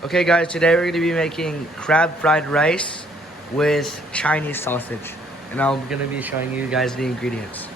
Okay guys, today we're going to be making crab fried rice with Chinese sausage. And I'm going to be showing you guys the ingredients.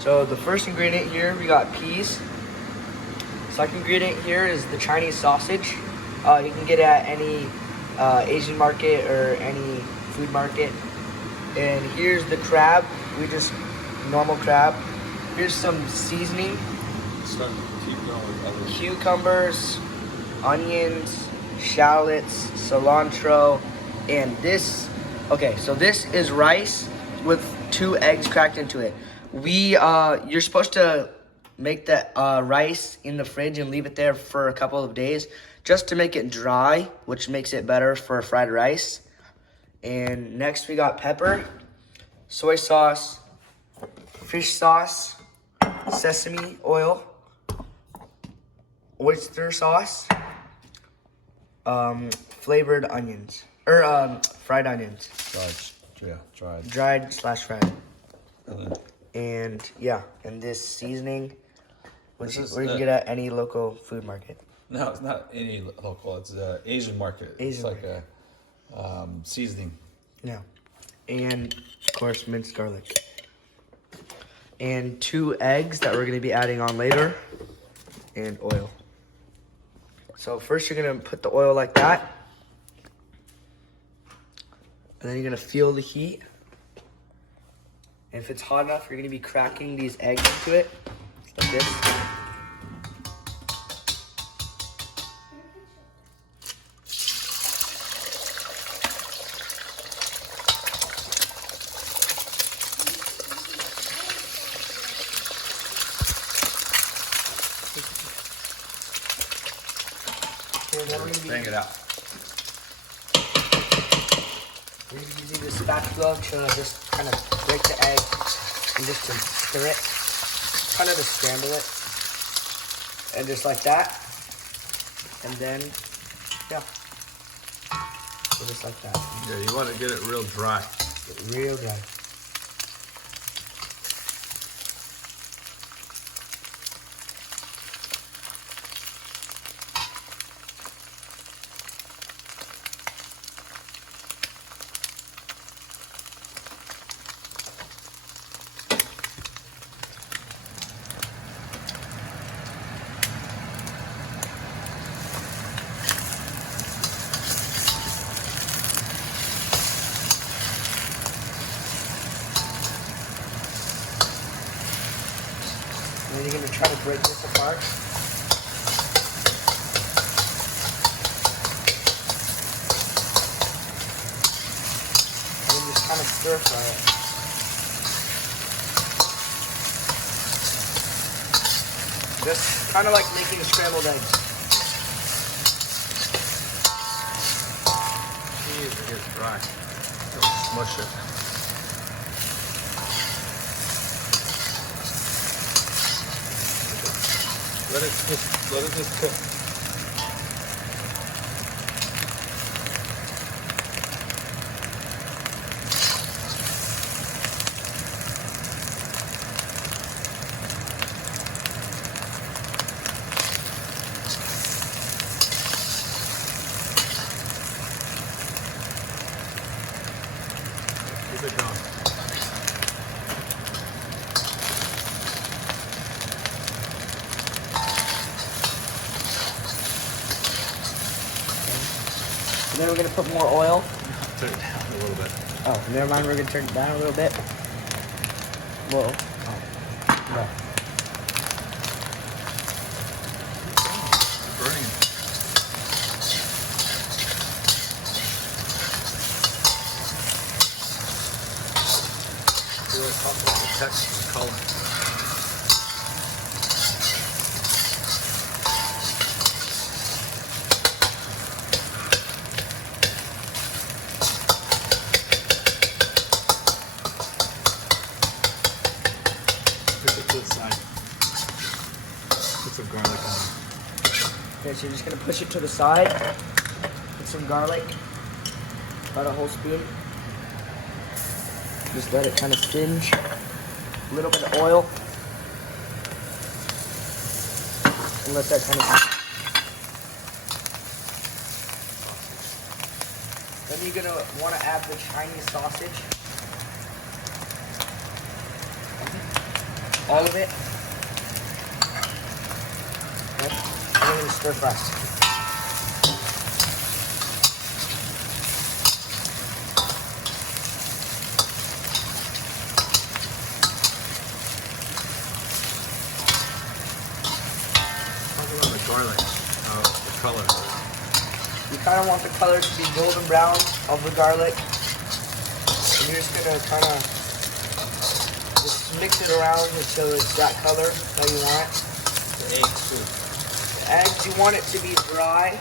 So the first ingredient here, we got peas. Second ingredient here is the Chinese sausage. You can get it at any Asian market or any food market. And here's the crab. Normal crab. Here's some seasoning. Keep going with other. Cucumbers, onions, shallots, cilantro, and this. Okay, so this is rice with 2 eggs cracked into it. You're supposed to make the rice in the fridge and leave it there for a couple of days just to make it dry, which makes it better for fried rice. And next we got pepper, soy sauce, fish sauce, sesame oil, oyster sauce, flavored onions, or fried onions. Dried. Dried/fried. And And yeah, and this seasoning, which This is you can get at any local food market. no, it's not any local. It's Asian market. It's Asian like a seasoning. Yeah. And of course, minced garlic. And 2 eggs that we're going to be adding on later. And oil. So first you're going to put the oil like that. And then you're going to feel the heat. And if it's hot enough, you're going to be cracking these eggs into it. Like this. Bang it out. We're using the spatula to just kind of break the egg and just to stir it, kind of to scramble it, and just like that. And then, yeah, so just like that. Yeah, you want to get it real dry. Get real dry. And then you're going to try to break this apart. And then just kind of stir fry it. Just kind of like making scrambled eggs. Jeez, it gets dry. Don't smush it. Let it just cook. Keep it going. And then we're going to put more oil. Turn it down a little bit. Oh, never mind. We're going to turn it down a little bit. Whoa. Oh. No. Burning. Feel it pop up the text and color. Push it to the side. Put some garlic on it. Okay, so you're just going to push it to the side. Put some garlic. About a whole spoon. Just let it kind of singe. A little bit of oil. And let that kind of Then you're gonna want to add the Chinese sausage. All of it. Okay. And then we're gonna stir fry. Talk about the garlic, the color. You kind of want the color to be golden brown of the garlic. And you're just gonna kind of just mix it around until it's that color that you want. The eggs too. The eggs, you want it to be dry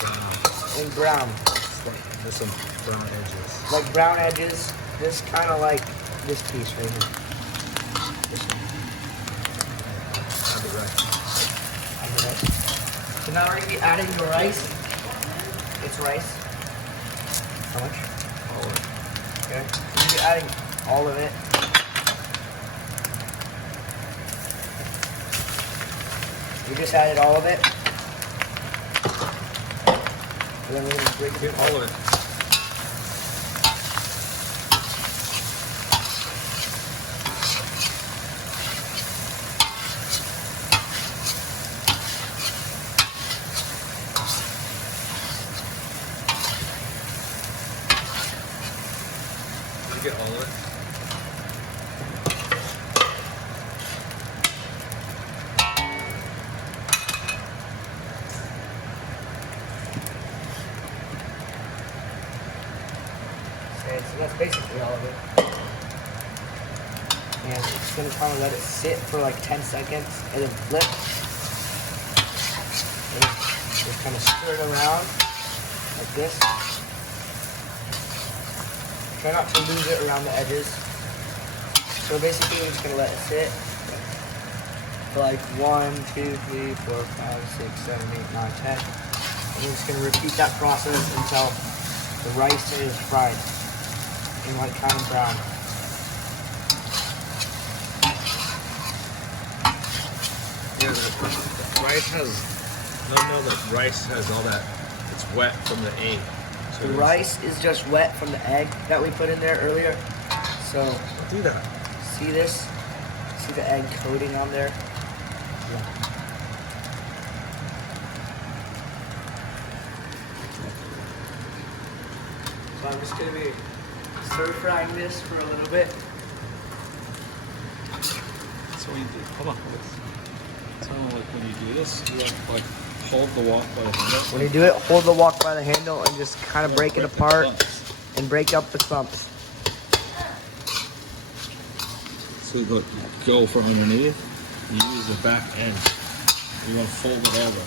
Brown. and brown. There's some brown edges. Like brown edges, this kind of like this piece right here. This one. I'll be right. Okay. So now we're gonna be adding the rice. It's rice. How much? All of it. Okay. We're gonna be adding all of it. We just added all of it. And then we're gonna break it. All of it. Did you get all of it? Okay, so that's basically all of it. And it's gonna kind of let it sit for like 10 seconds and then flip. And just kind of stir it around like this. Try not to lose it around the edges. So basically we're just gonna let it sit for like 1, 2, 3, 4, 5, 6, 7, 8, 9, 10. And we're just gonna repeat that process until the rice is fried and like kind of brown. Yeah, the rice has. No, the rice has all that. It's wet from the egg. So The it's- rice is just wet from the egg that we put in there earlier. So Do that. see this? See the egg coating on there? Yeah. So I'm just gonna be stir frying this for a little bit. So when you do, hold on. So like when you do this, you like hold the wok by the handle. When you do it, hold the wok by the handle and just kind of break it the apart clumps. and break up the clumps. So you go from underneath. You use the back end. You're gonna fold it over.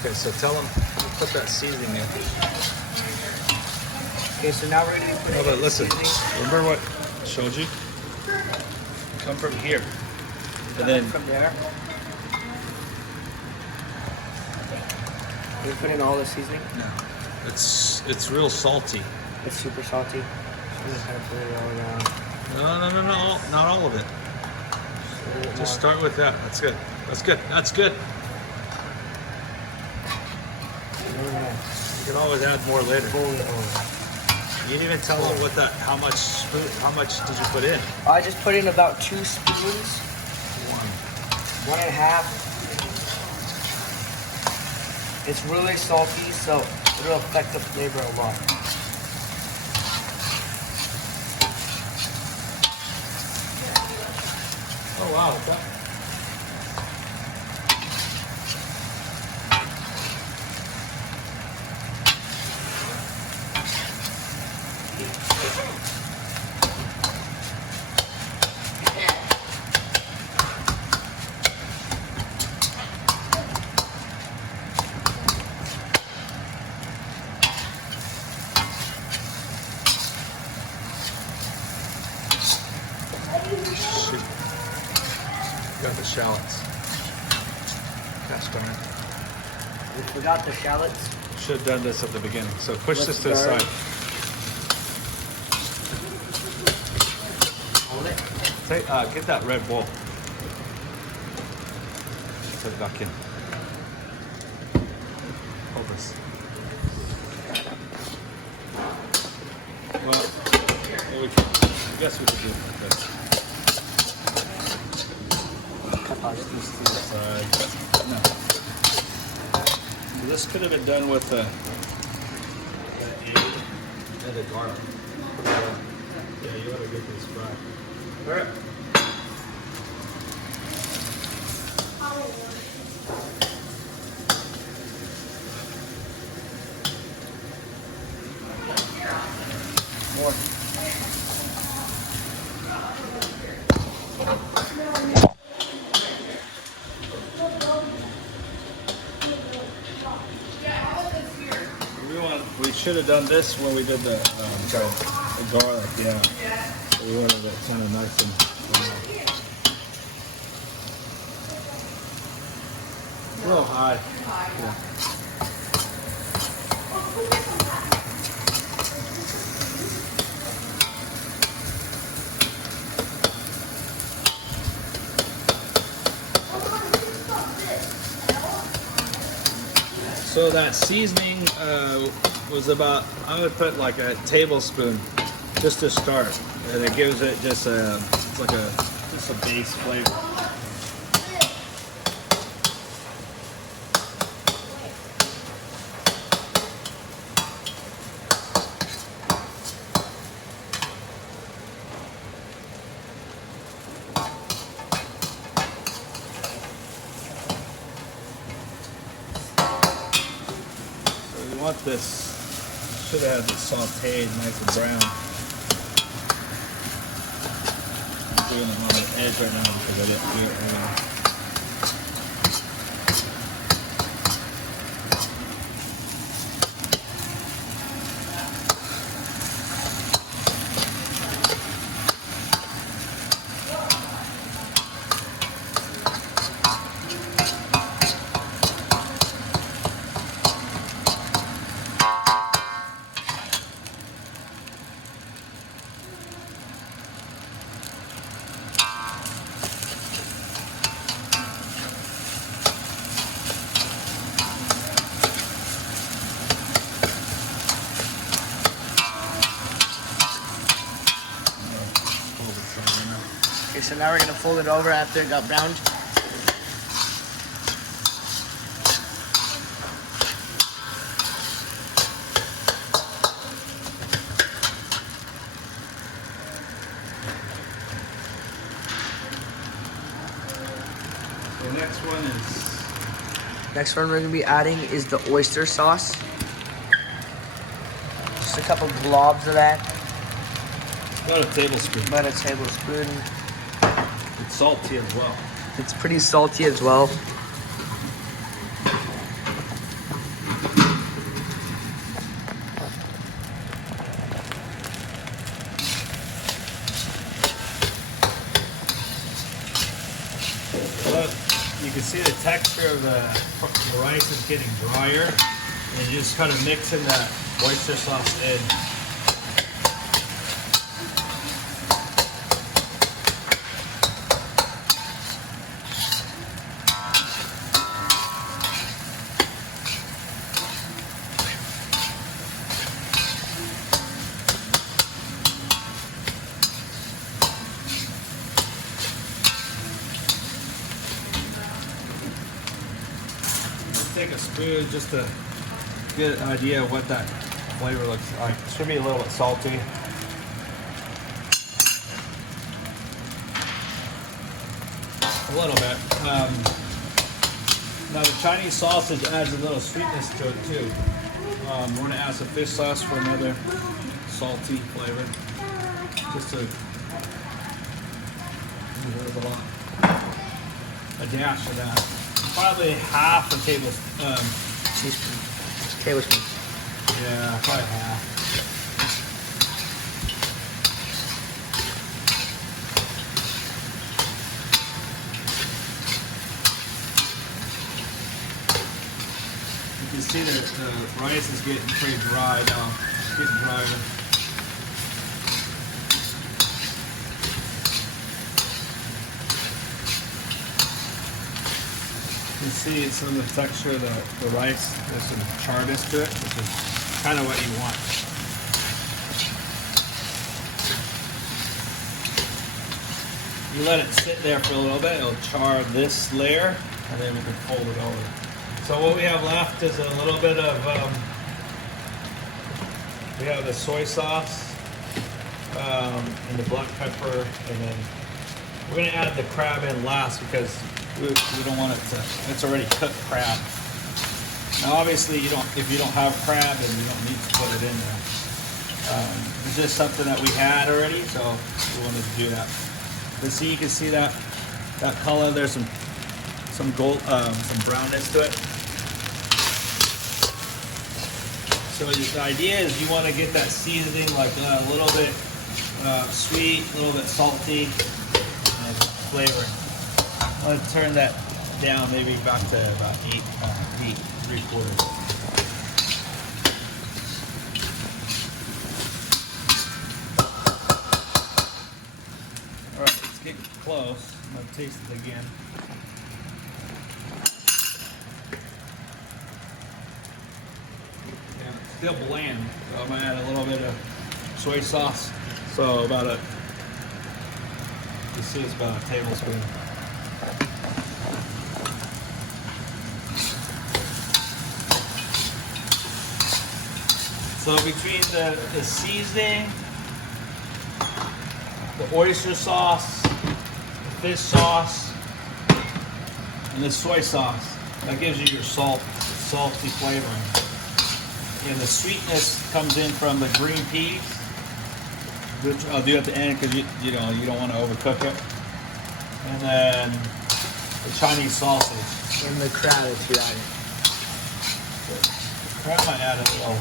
Okay, so tell them put that seasoning in. Okay, so now we're gonna be putting Oh, but listen, seasoning. remember what I showed you? Come from here, and then From there. We put in all the seasoning. no, it's real salty. It's super salty. I'm just gonna put it all around. No, not all of it. Just start with that. That's good. That's good. That's good. You can always add more later. You didn't even tell them what that. How much did you put in? I just put in about 2 spoons, One. 1.5. It's really salty, so it'll affect the flavor a lot. Oh wow. Gosh darn it. We forgot the shallots. Should have done this at the beginning. So push this to the Let's side. Hold it. Get that red bowl. Put it back in. Hold this. Well, I guess we could do it like this. Cut off these two. No. So this could have been done with the egg and the garlic. Yeah, you want to get this fried. All right. More. We should have done this when we did the garlic, yeah. So we wanted it kind of nice and a little high. Yeah. So that seasoning was about, I would put like a tablespoon just to start, and it gives it just it's like just a base flavor. We want this, should have had it sauteed nice and brown. I'm doing it on the edge right now because I didn't do it earlier. Okay, so now we're gonna fold it over after it got browned. The next one is Next one we're gonna be adding is the oyster sauce. Just a couple globs of that, about a tablespoon. about a tablespoon. It's salty as well. It's pretty salty as well. But you can see the texture of the rice is getting drier, and you just kind of mixing that oyster sauce in. Take a spoon just to get an idea of what that flavor looks like. It should be a little bit salty. A little bit. Now the Chinese sausage adds a little sweetness to it too. We're going to add some fish sauce for another salty flavor. Just to, there's a lot. A dash of that. Probably half a Teaspoon. Tablespoon. Yeah, probably half. You can see that the rice is getting pretty dry now. It's getting drier. You can see some of the texture of the rice. There's some charness to it, which is kind of what you want. You let it sit there for a little bit, it'll char this layer, and then we can fold it over. So what we have left is a little bit of, we have the soy sauce, and the black pepper, and then we're gonna add the crab in last because we don't want it to, it's already cooked crab. Now obviously if you don't have crab, then you don't need to put it in there. It's just something that we had already, so we wanted to do that. But see, you can see that color. There's some gold, some brownness to it. So the idea is you want to get that seasoning like a little bit sweet, a little bit salty, and flavoring. I'm gonna turn that down maybe back to about 8, 3/4. Close. I'm gonna taste it again. Yeah, it's still bland. So I'm gonna add a little bit of soy sauce. So about you see it's about a tablespoon. So between the seasoning, the oyster sauce, fish sauce, and the soy sauce, that gives you your salty flavoring. And the sweetness comes in from the green peas, which I'll do at the end because you don't want to overcook it. And then the Chinese sausage. And the crab if you add it. The crab might add a little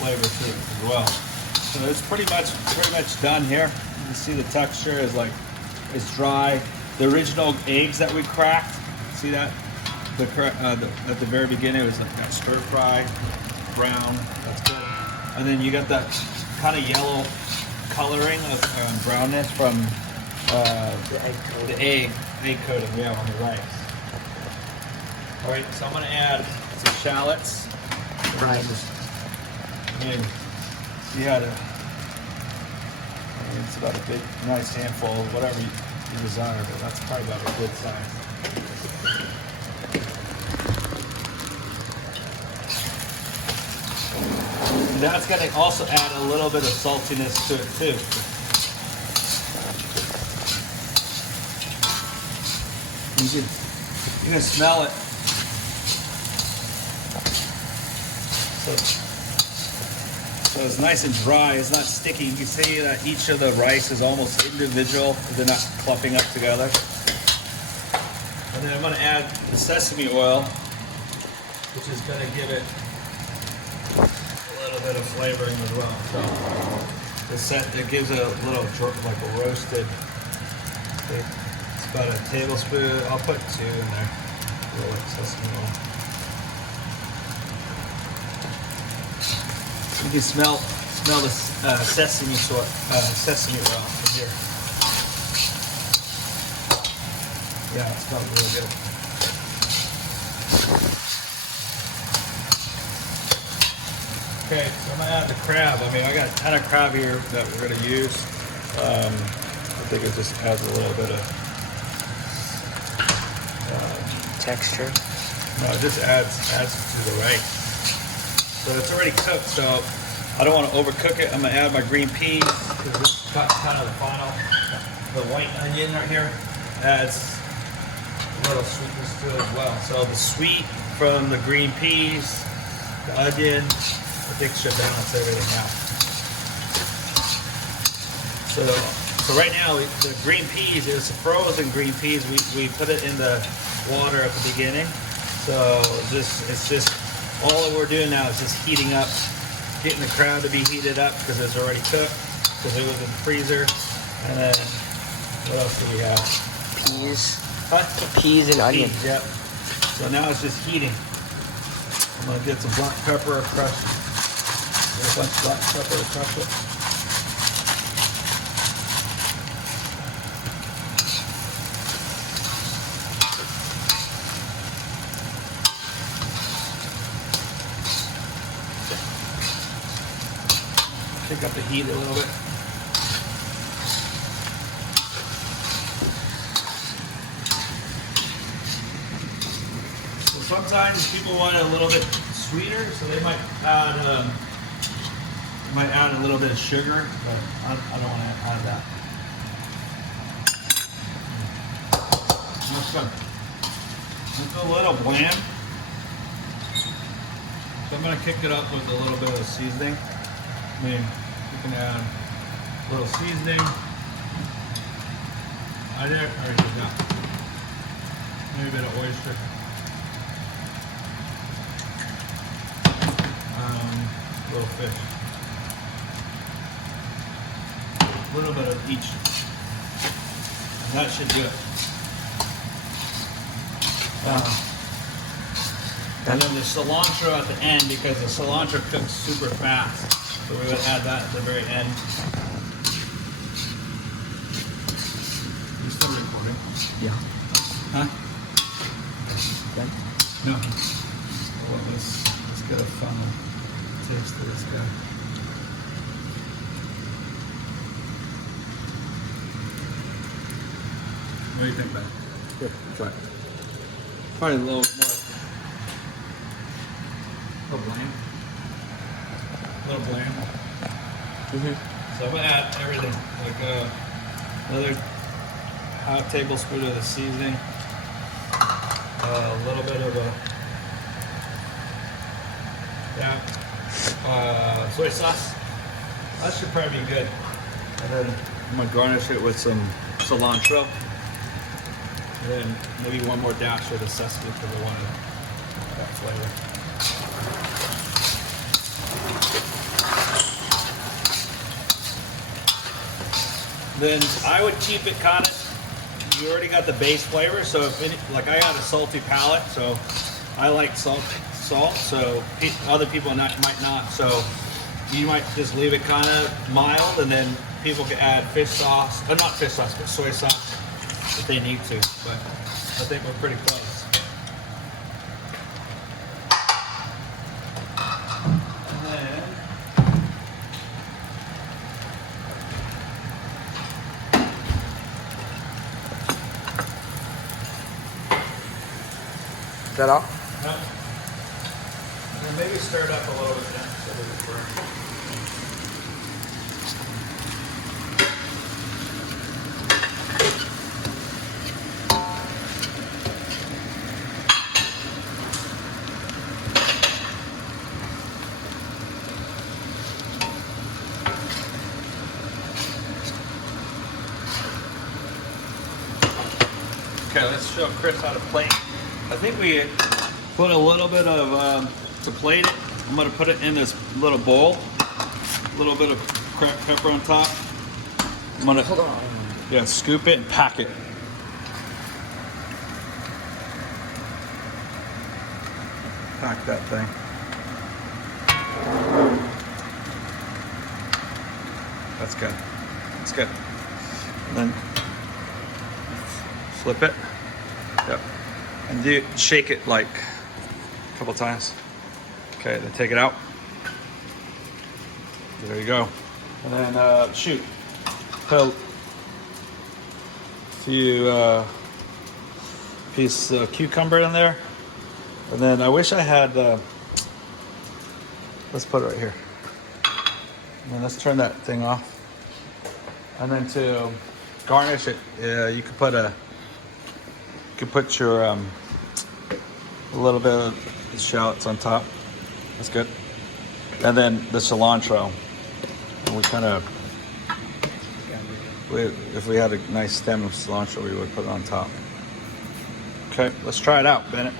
flavor to it as well. So it's pretty much done here. You can see the texture is like, it's dry. The original eggs that we cracked, see that? At the very beginning, it was like that stir fry, brown. That's good. And then you got that kind of yellow coloring of brownness from the egg coating we have on the rice. All right, so I'm gonna add some shallots. Right. See how to. It's about a big, nice handful, whatever you desire, but that's probably about a good size. And that's going to also add a little bit of saltiness to it too. You can smell it. So it's nice and dry, it's not sticky. You can see that each of the rice is almost individual. They're not clumping up together. And then I'm gonna add the sesame oil, which is gonna give it a little bit of flavoring as well. So it gives it a little, like a roasted, it's about a tablespoon. I'll put 2 in there, a little sesame oil. You can smell the sesame oil from here. Yeah, it smells really good. Okay, so I'm gonna add the crab. I mean, I got a ton of crab here that we're gonna use. I think it just adds a little bit of Texture. no, it just adds to the rice. So it's already cooked, so I don't want to overcook it. I'm gonna add my green peas because this is kind of the final. The white onion right here adds a little sweetness to it as well. So the sweet from the green peas, the onion, I think should balance everything out. So right now the green peas is frozen green peas. We put it in the water at the beginning. So it's just all that we're doing now is just heating up, getting the crab to be heated up because it's already cooked, because it was in the freezer. And then, what else do we have? Peas. Huh? Peas and onion. Peas, yep. So now it's just heating. I'm gonna get some black pepper, crush it. A bunch of black pepper, crush it. Pick up the heat a little bit. So sometimes people want it a little bit sweeter, so they might add a little bit of sugar, but I don't want to add that. It's a little bland, so I'm going to kick it up with a little bit of seasoning. I mean, you can add a little seasoning. I already did that. Maybe a bit of oyster. Little fish. A little bit of each. And that should do it. And then the cilantro at the end, because the cilantro cooks super fast. So we would add that at the very end. You still recording? Yeah. Huh? Okay. No. Well, let's get a funnel taste of this guy. What do you think, Ben? Good. Try it. Probably a little more. A little bland. A little bland. So I'm gonna add everything, like another half tablespoon of the seasoning, a little bit of soy sauce. That should probably be good. And then I'm gonna garnish it with some cilantro, and then maybe one more dash of the sesame because I wanted that flavor. Then I would keep it kind of, you already got the base flavor, so if any, like I got a salty palate, so I like salt, so other people might not, so you might just leave it kind of mild, and then people can add fish sauce, not fish sauce, but soy sauce if they need to, but I think we're pretty close. Is that all? No. And maybe stir it up a little bit then so it doesn't burn. Okay, let's show Chris how to plate. I think we put a little bit of, to plate it, I'm gonna put it in this little bowl. A little bit of cracked pepper on top. I'm gonna, Hold on. yeah, scoop it and pack it. Pack that thing. That's good. That's good. And then flip it. Yep. And shake it like a couple times. Okay, then take it out. There you go. And then shoot. Put a few pieces of cucumber in there. And then I wish I had, let's put it right here. And then let's turn that thing off. And then to garnish it, you could put your a little bit of shallots on top. That's good. And then the cilantro. And we kind of, if we had a nice stem of cilantro, we would put it on top. Okay, let's try it out, Bennett.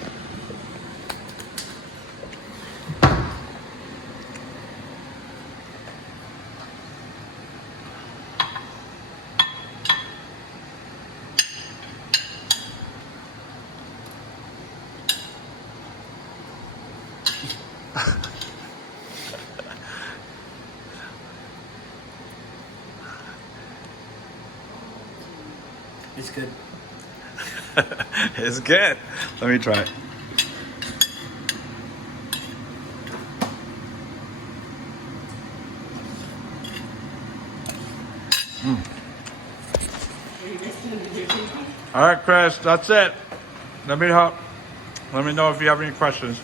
It's good. It's good. Let me try it. All right, Chris, that's it. Let me know if you have any questions.